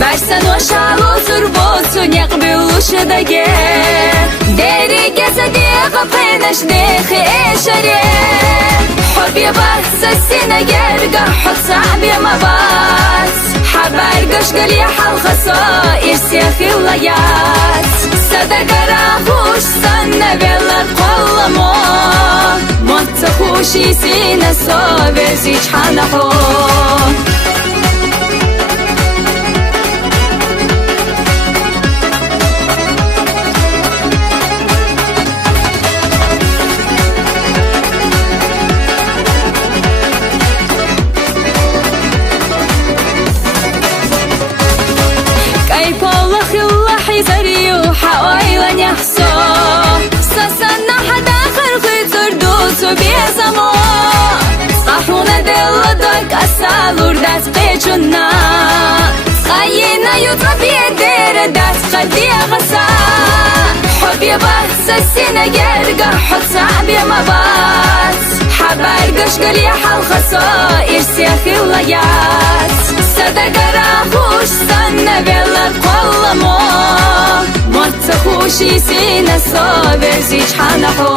Barsan o şalutur bolsun yakbuluş dage Deri gezadiğe paynaş dehi eşare Hobby basa sine gerga hot صعب ما بات حبار قشقل يا حلقة إرسي في اللايات صدق راهوش صنة بيلا قلمو متخوشي سينا صابر زيج حانحو Lurdas pechuna Khayina yutra biedere das khadiya gasa Hobby basa sina gerga hot صعب ما بات حبار قشقل يا حلقة إرسي في اللايات صدق راهوش صنة بيلا قلمو متخوشي سينا صابر زيج حانحو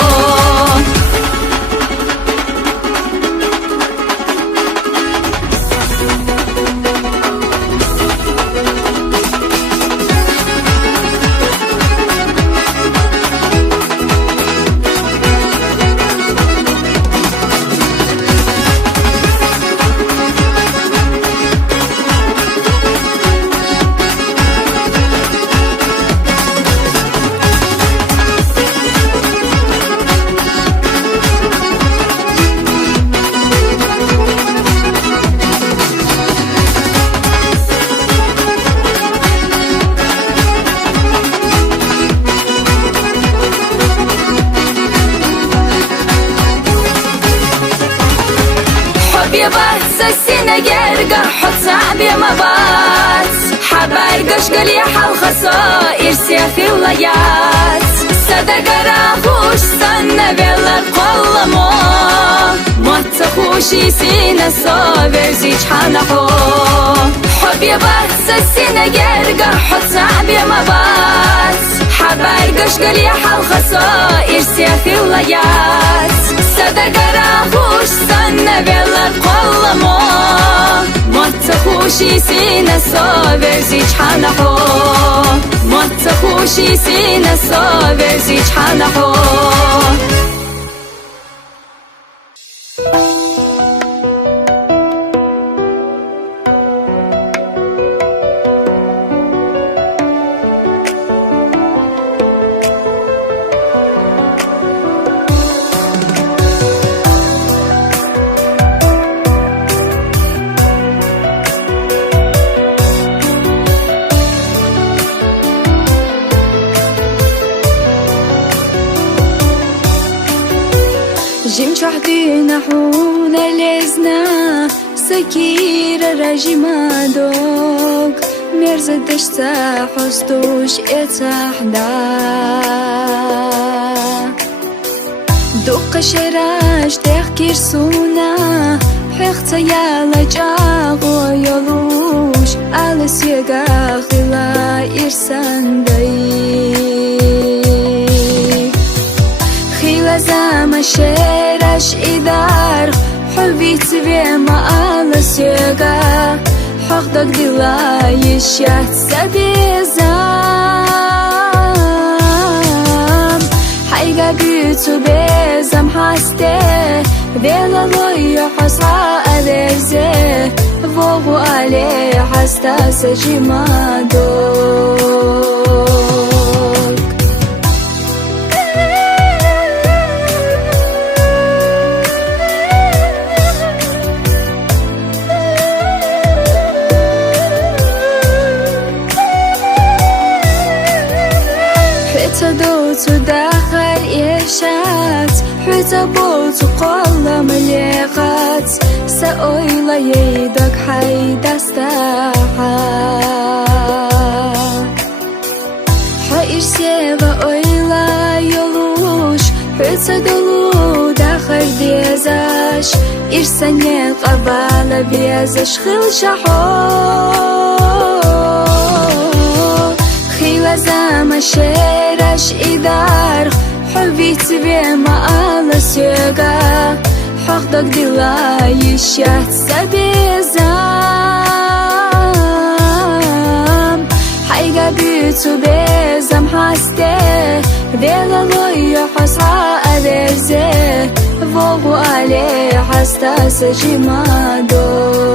بس السنة جرقة حط صعب ما بات حبار قشقل يا حلقة إرسي في اللايات صدق راهوش صنة بيلا قلمو متخوشي سينا صابر زيج حانحو حبي بس السنة جرقة حط صعب ما بات حبار قشقل يا حلقة إرسي في اللايات صدق راهوش صنة بيلا قلمو متخوشي سينا صابر زيج حانحو متخوشي سينا صابر زيج حانحو جيم شحدينا حونا لزنا سكيرة رجيما دوغ مرزة دشتا حستوش اتحدا دوق شراش تحكير سونا بحيختا يالا جاغو يلوش على سيقا خلا إرسان داي زما شراش إدار حبي تبي ما على سيقا حقدك دلا يشات سبيزام حيقا بيتو بيزام حاسته بيلا لوي حصا أليزي فوقو عليه hasta sajimadok حتى دوت داخل إرشاد حتى بولت قلم لغات سأويلا يدك حيدا استاحا حإرسيغا أويلا يلوش حتى دلو داخل بيزاش إرساني قبالة بيزاش خل شحو خيلا زاما شيرش إدار حبي тебе мало сёга حقدك دلای شهد سبيزام حيقا بيتو بيزام حاسته بيغلوي حصا أبرزه فوقو عليه حستا سجمادوك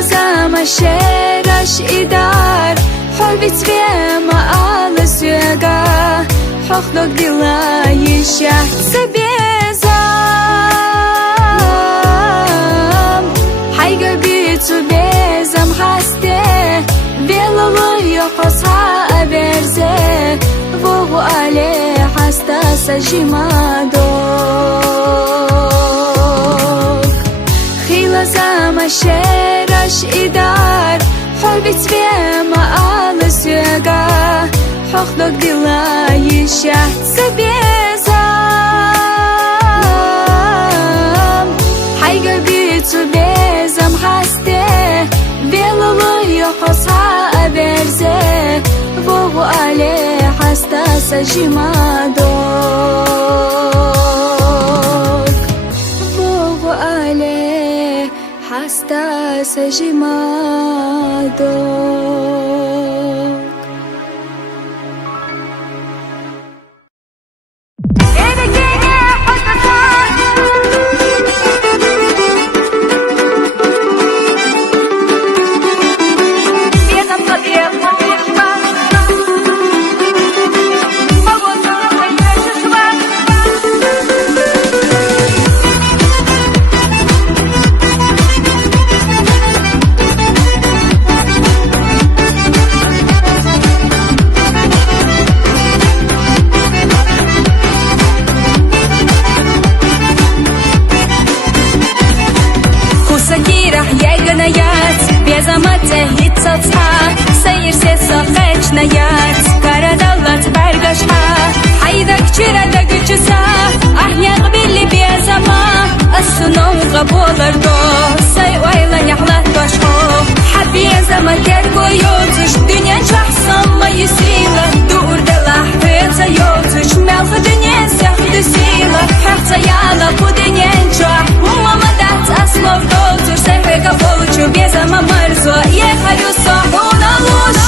زما شيرش إدار حبي тебе мало сёга حقدك دلای شهد سبيزام حيقا بيتو بيزام حاسته بيلوي حصا أبرزه فوقو عليه حستا سجمادوك خيلا زما شيرش إدار حبي тебе мало сёга حقدك دلای شهد سبيزام حيقا بيتو بيزام حاسته بيلوي حصا أبرزه فوقو عليه حستا سجمادوك فوقو عليه حستا سجمادوك نيات كردلت برقشها حيدك چرده gücüsa ahyak billi biyazama السنو قبولر دو سي ويلا يحلت باشو حبي زما ترقو يوتش دنيا شخصا ما يسيلا دور دلح فيتا يوتش ملخ دنيا سخد سيلا حرتا يالا بو دنيا نجح وماما دات أصلов دوتش سيفيقا получу بيزما مرزو يخلو صحونا لوش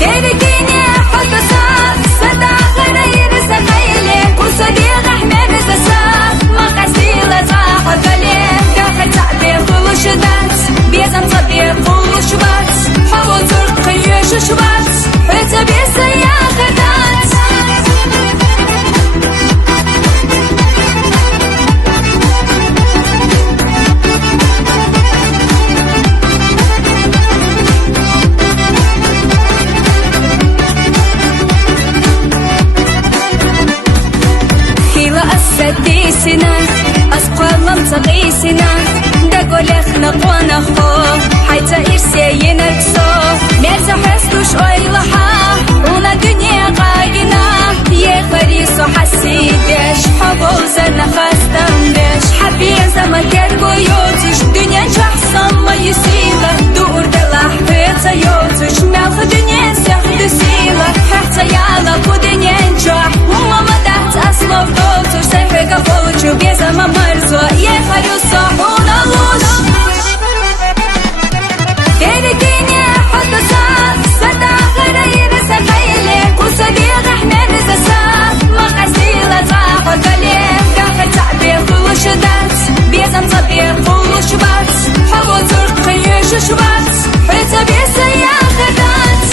تركيني حط صاف صداقنا يرسى خيلي وصديق أحمد زساف ما قسيلة صاحب عليه كاحد تعبير كل شدات بيزن صديق كل شبات حاول ترقي شبات حتى بيسيا خدات سديسنا أسقلم تغيسنا دقول اخنق ونخو حيتا إرسيين الكسو ميزا حسكوش أيلها ونا دنيا غاينا يخريسو حسيدش حبوزنا خست ما ترجويوتش دنيا شخصا ما يسيله دور دلح حيطة يوتش مالخ دنيا سيخد سيله حيطة يالا خدنيا نجح وما مدحت أصلا فوتش سيحق فوتش بيزا ما مرزو يخلو صحون الوش تركيني حط صاف ستا خير سخيلي وصديق احنا نزساف ما قسيلة صاحب قليل قاحر تعبير كل شدات بيزن صبير كل شبات حبو ترقي شبات حيث بيسا يا خدات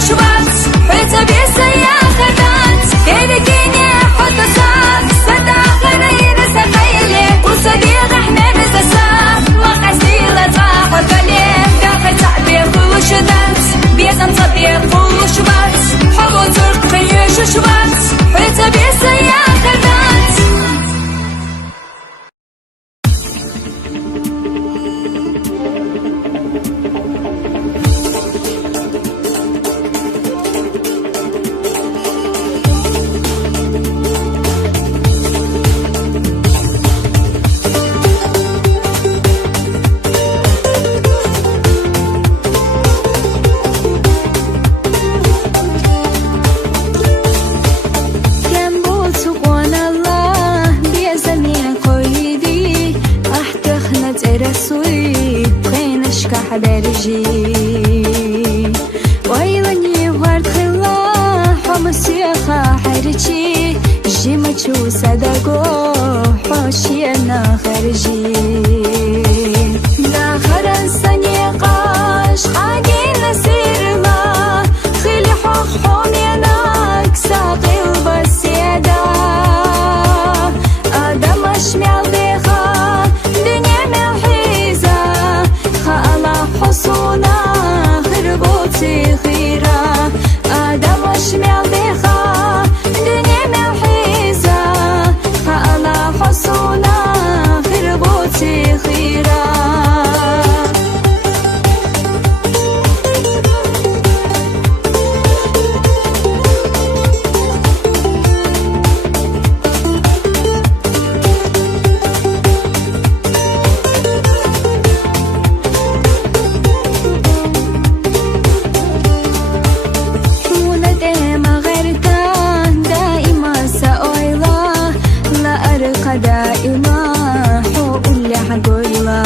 شبات حيث بيسا يا خدات تركيني حط صاف ستا خير سخيلي وصديق احنا نزساف ما قسيلة صاحب قليل داخل تعبير كل شدات بيزن صبير كل شبات حبو ترقي شبات حيث بيسا يا خدات حبرجي ويلني ورد خلا حمسيخا حرجي جيما تشو صدقو حوشينا خرجي داخر السنيقاش قاقي نسيرلا خيلي حق حوميناك ساقي البسيدا آدم اشمع بيخا دنيا ملحيزة حصونا خربوتي خيرا آدم وشمع بيخا دنيا ملحيزة خالا حصونا خربوتي خيرا دائما حقول حقولا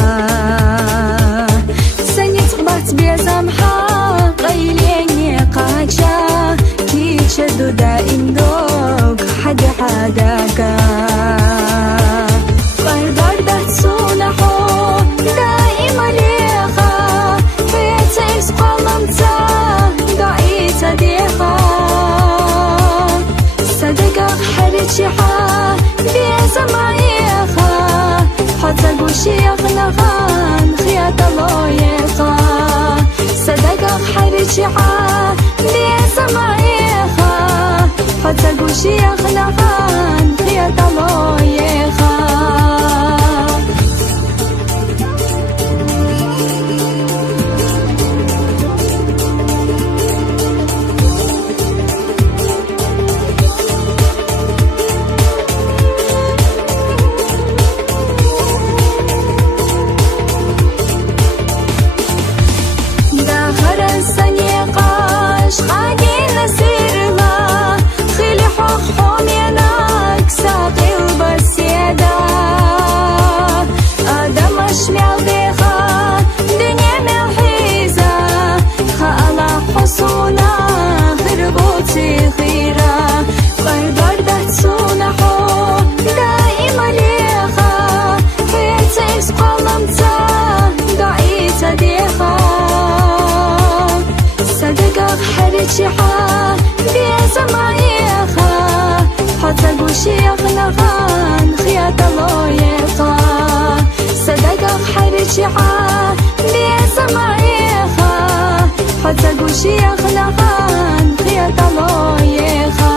سنتقبط بسمحة قيليني قاچا كي تشدو دائم دوك حداكا قربردت سونحو دائما ليخا بيتيس قلمتا دعيتا ديخا صدقك حريتشيحا بيزا معيخا حتى قوشي أغنغان خياطة لويخا صدقك حريتشيحا بيزا معيخا حتى قوشي أغنغان خياطة لويخا قاقي نسيرلا خيلي حق حوميناك ساقي البس گوشی اغنغان خیات لایقا صدق حرچی عا بیزمایخا حتی گوشی اغنغان خیات لایقا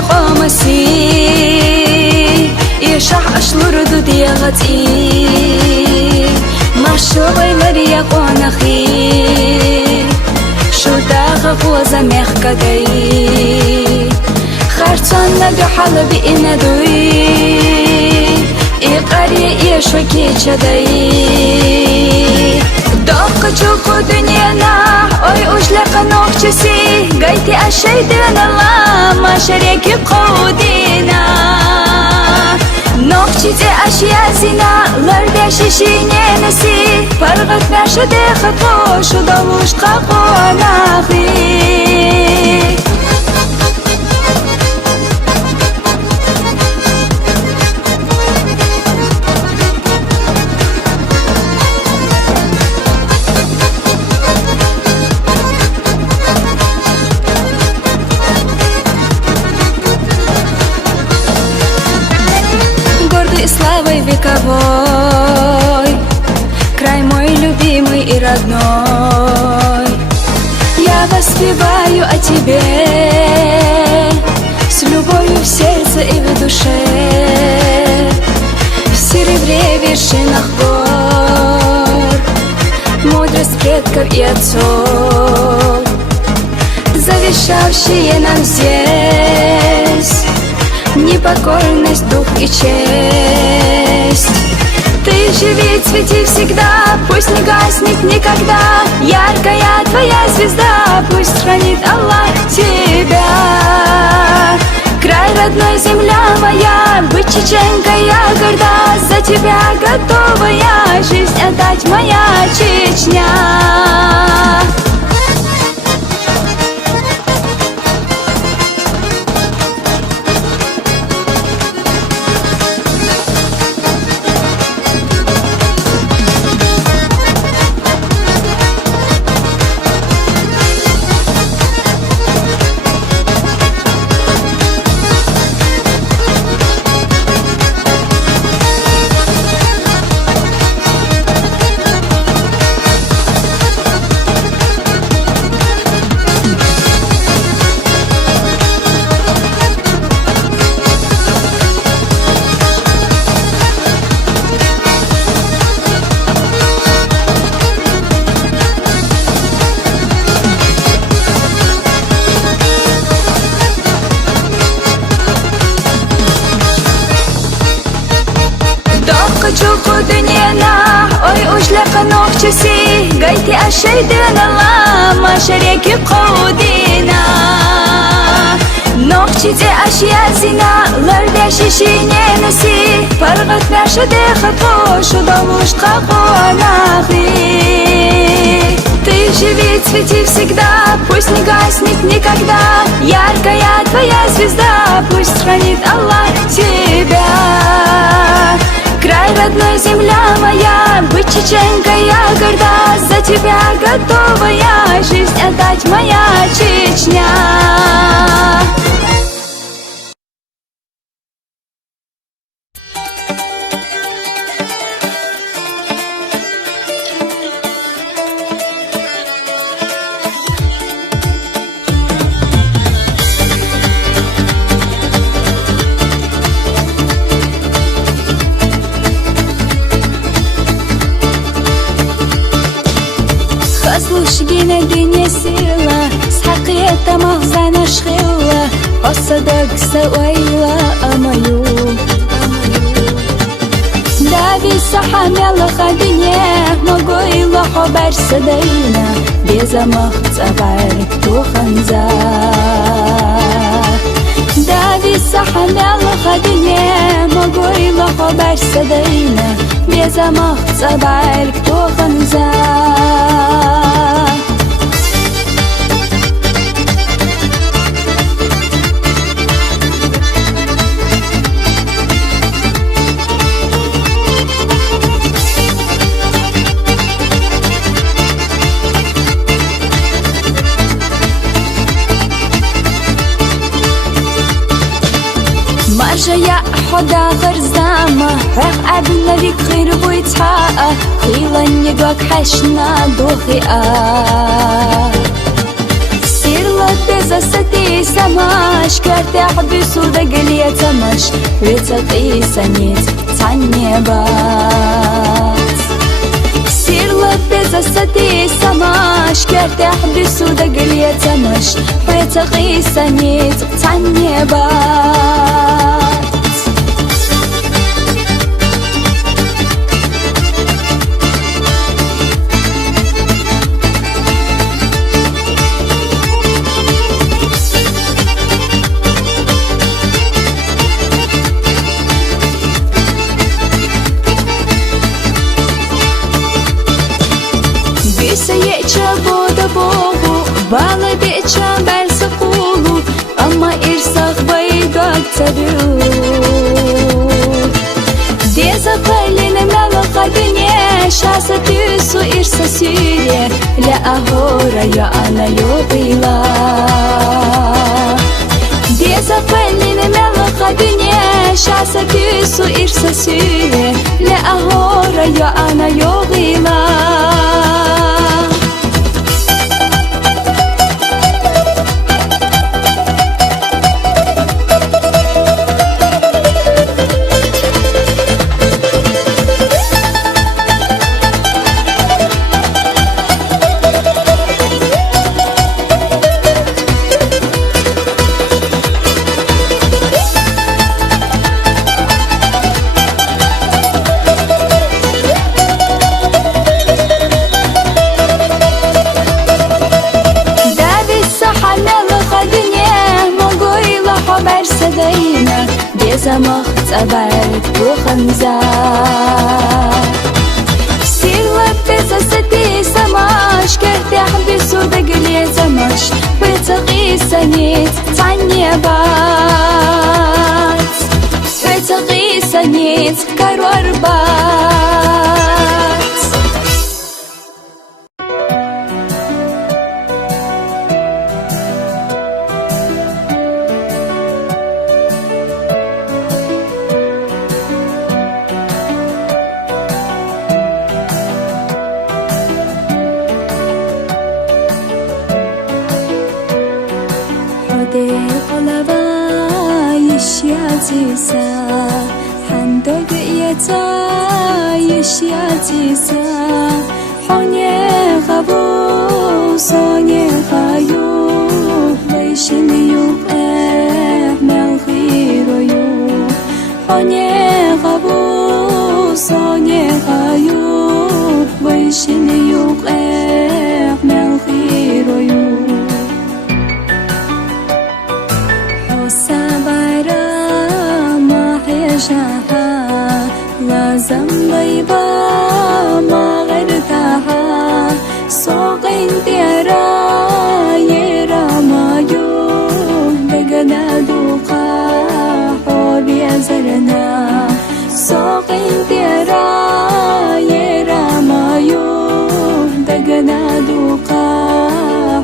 قامسي يشح أشلور دود يغتي مشوي لريا قونخي شو داغ غوزا مخكدي خرطان نبي حلبي إندوي إقاري يشوكي چدي دوق چوكو دنيانا ой ушляка ногчуси гайти ашайдына лама шареки қоудина ногчиде ашиязина ларда шишиненаси паргат нашаде хатво шудалушка қонахи славой вековой, край мой любимый и родной. Я воспеваю о тебе с любовью в сердце и в душе, в серебре вершинах гор, мудрость предков и отцов, завещавшие нам здесь непокорность, дух и честь. Ты живи, цвети всегда, пусть не гаснет никогда яркая твоя звезда, пусть хранит Аллах тебя. Край родной, земля моя, быть чеченкой я горда, за тебя готова я жизнь отдать, моя Чечня. Чуку дынена, ой ушляка ногчуси гайти ашайдына лама шареки қоудина ногчиде ашиязина ларда шишиненаси паргат нашаде хатво шудалушка қонахи ты живи, цвети всегда, пусть не гаснет никогда яркая твоя звезда, пусть хранит Аллах тебя. Край родной, земля моя, быть чеченкой я горда, за тебя готова я жизнь отдать, моя Чечня. Слушгина дыня сила, с хакиета махзана шхила, осадок сауайла амаю. Дави сахамела хадине, могойла хобар садайна, безамах цабар туханза. Дави сахамела хадине, могойла хобар садайна, безамах цабар туханза. مرجع يا حدا غرزامة رح قابلنا ليك خير ويتحقق خيلا يدوك حشنا دوخيقة سير لك بزا ستي سما شكرت حبس ودقلي تمش وتقي سنيت تعنيبات سير لبز الستي سما شكرت حبس ودقلي تمش وتقي سنيت تعنيبات Саеча бода богу, бала беча берса кулу, ama ирсах байгак царю. Деза палина мела хадине, шаса тюсу ирса сюре, ля агора я ана йобила. Деза палина мела хадине, шаса тюсу ирса сюре, ля агора я ана йобила. Замах цабайт буханза Сир лапез асати самаш Керти حبسو دقلي زمش وتقي سنيت تعنيبات وتقي سنيت كاروربات يشياتيسا حندق يتا يشياتيسا حوني غابو صوني غايو ويشن يوم احمل خيرو يو حوني غابو صوني غايو ويشن يوم احمل خيرو يو لازم ضيبا ما غرتها سوق انتيرا يرا ما يوم بقنا دوقا حوبي أزرنا سوق انتيرا يرا ما يوم بقنا دوقا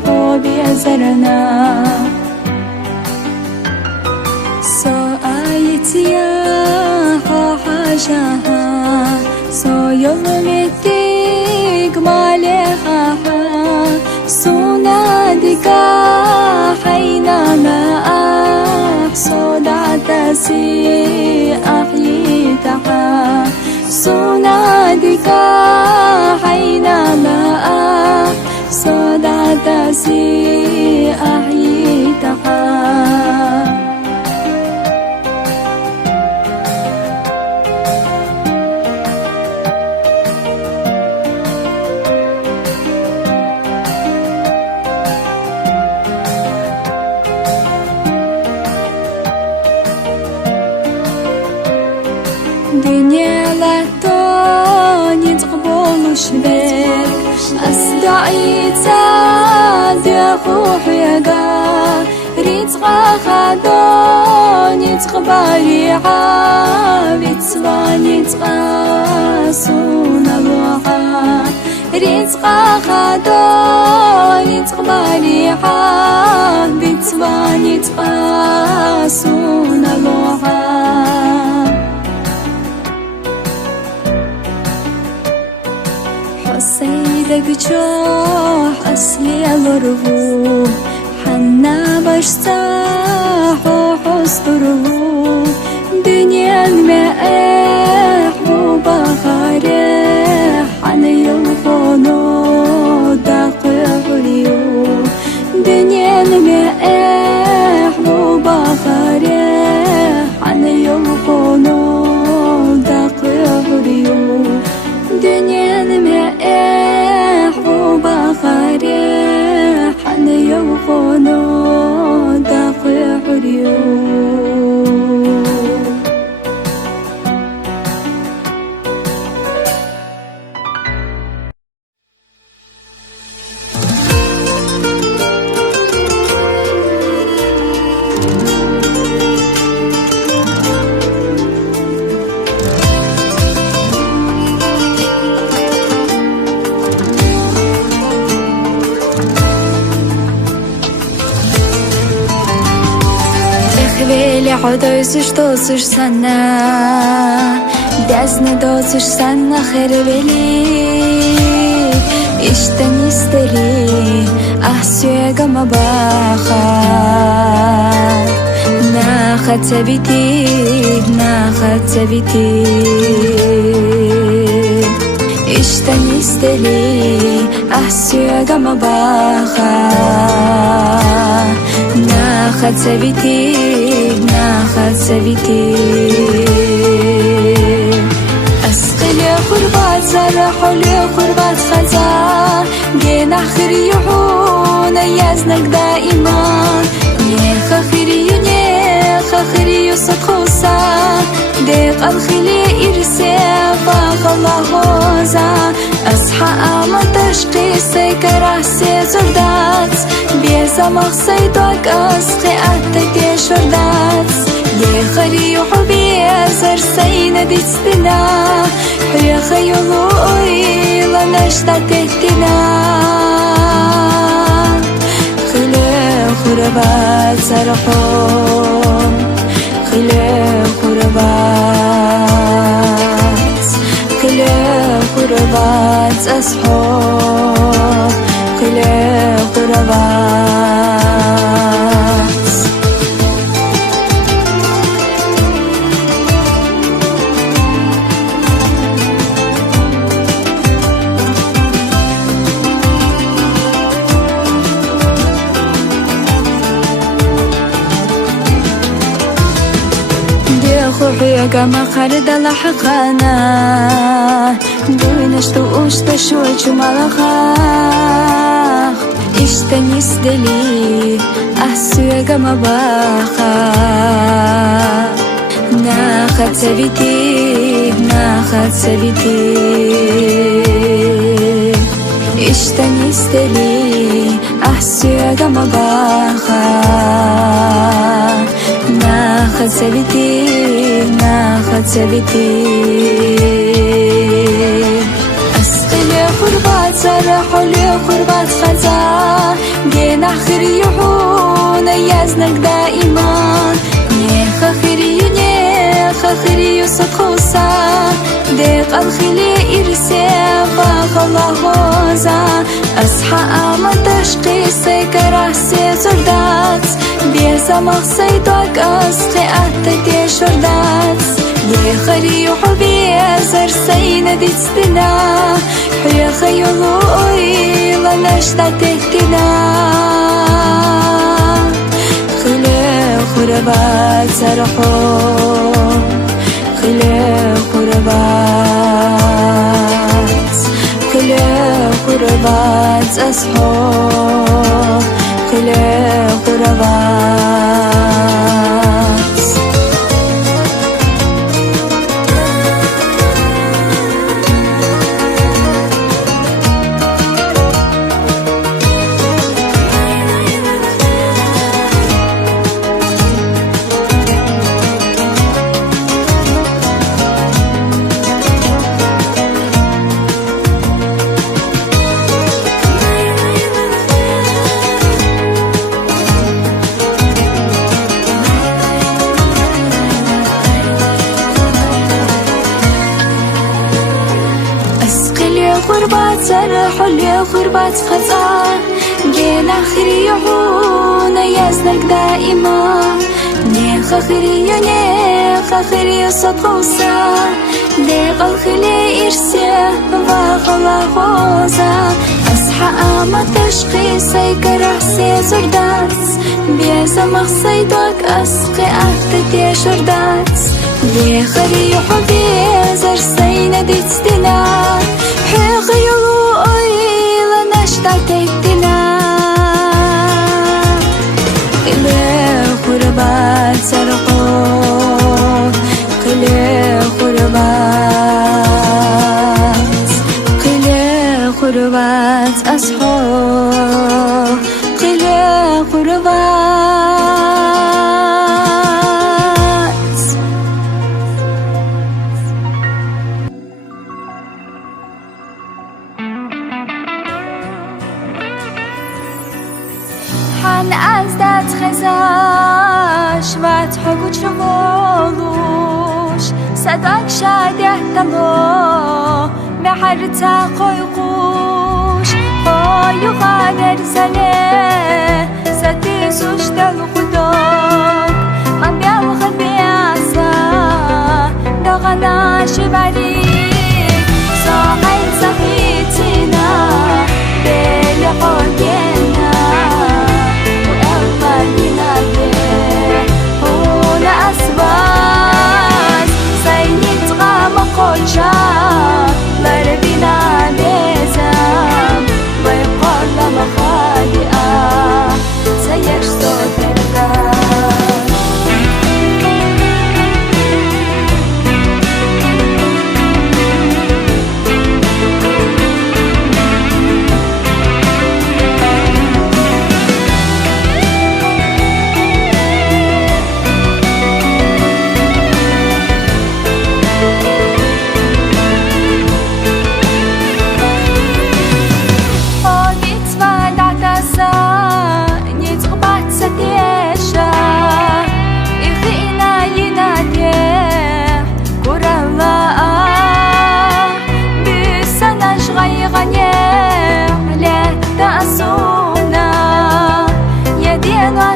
حوبي أزرنا سو آيتيا حاجها سو يومتك مالها سونادك حينما صدعت سي أحيتها سونادك حينما صدعت سي أحيتها دنيا لا توني تقبل شبك أصدعي تادي روحي يقا ريت غاخدوني تقبلي عابي تسواني تقاسون الوحا ريت غاخدوني تقبلي عابي تسواني تقاسون الوحا سيدك جوح أصلي الرغو حنا بشتا استره دنيا الماء وبغارح أنا يلقونه دقيقريو دنيا الماء وبغارح أنا يلقونه دقيقريو دنيا الماء وبغارح أنا يلقونه دقيقريو عدایسش دوستش سنه دزن دوستش سنه خیر ولی اشتن استری احسیگم باخر نخد سبیتی اشتن استری احسیگم باخر نخد سبيتي أسقل يا خربات سرحوا لي خربات خزان جينا آخر يحون يازنك دائما نيخ آخر يوسط خوصا ديق الخلي إرسي فاق الله غوزا أصحى أما تشقي سيكر عسي زردات بيزا مخصيدوك أسقي أتكي شردات يخري وحبي زرسين ديستنا حيا خيولو إيلا نشتا تهتنا خلي خربات سرحون خلي خربات أصحاب خلي خربات خوبي كما خرد لحقنا دوينشتو وشتشو مالخاخ اشتنيس دلي أحسو كما باخا ناخد سبيتي اشتنيس دلي أحسو كما باخا ناخد سبيتي أسقل يا خربات سرحوا لي خربات خزان جينا آخر يحون يازنك دائما نيخ آخر يوسط خوصا ديق الخلي إرسي فاق الله غوزا أصحى أما تشقي سيكر عسي زردات بيزا مخصيدوك أسقي أتكي شردات يخري وحبي زرسين ديستنا حيا خيولو إيلا نشتا تهتنا خلي خربات سرحون خلي خربات أصحاب خلي خربات خربات سرحوا لي خربات خزان جينا آخر يحون يازنك دائما خخري صدقوسا ديق الخلي إرسيا وغلا غوزا أصحى أما تشقي سيكر حسي زرداتس بيزا مخصي دوك أسقي أفتتي شرداتس دي خري حبي زرسينا ديتستنا حيقي يلو أيلا نشتاكتنا إلي خربات سرقو قربات أصحاب قلة قربات حن أزداد خزاش واتحقو شمولوش صداك شاده تلو محرتا قيقوش هاي غادر زله ستي سوش دل خداك من بيالخد بياسا دغنا شباريك ساقين سخيتنا بلقوكينا وأغفالنا بيه هنا أسواس سينيت غام قوشا مربينا نزام ويقول لما خادئة سيش صوت الغاب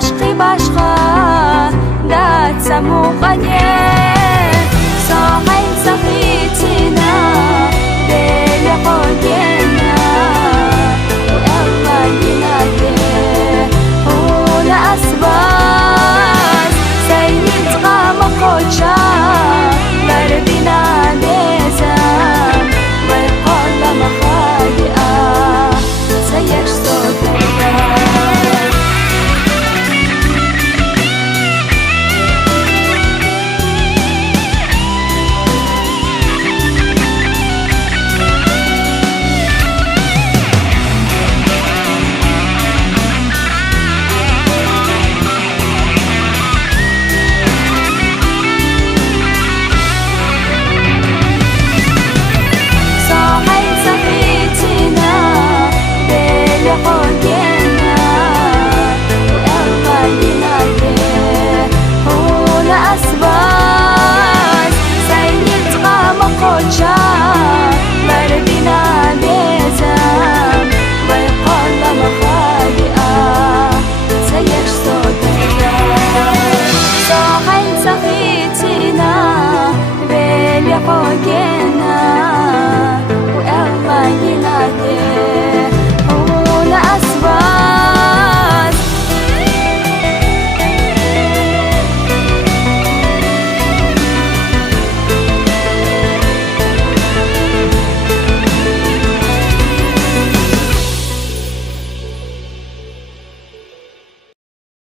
عشقي باشقا دات سمو غنيه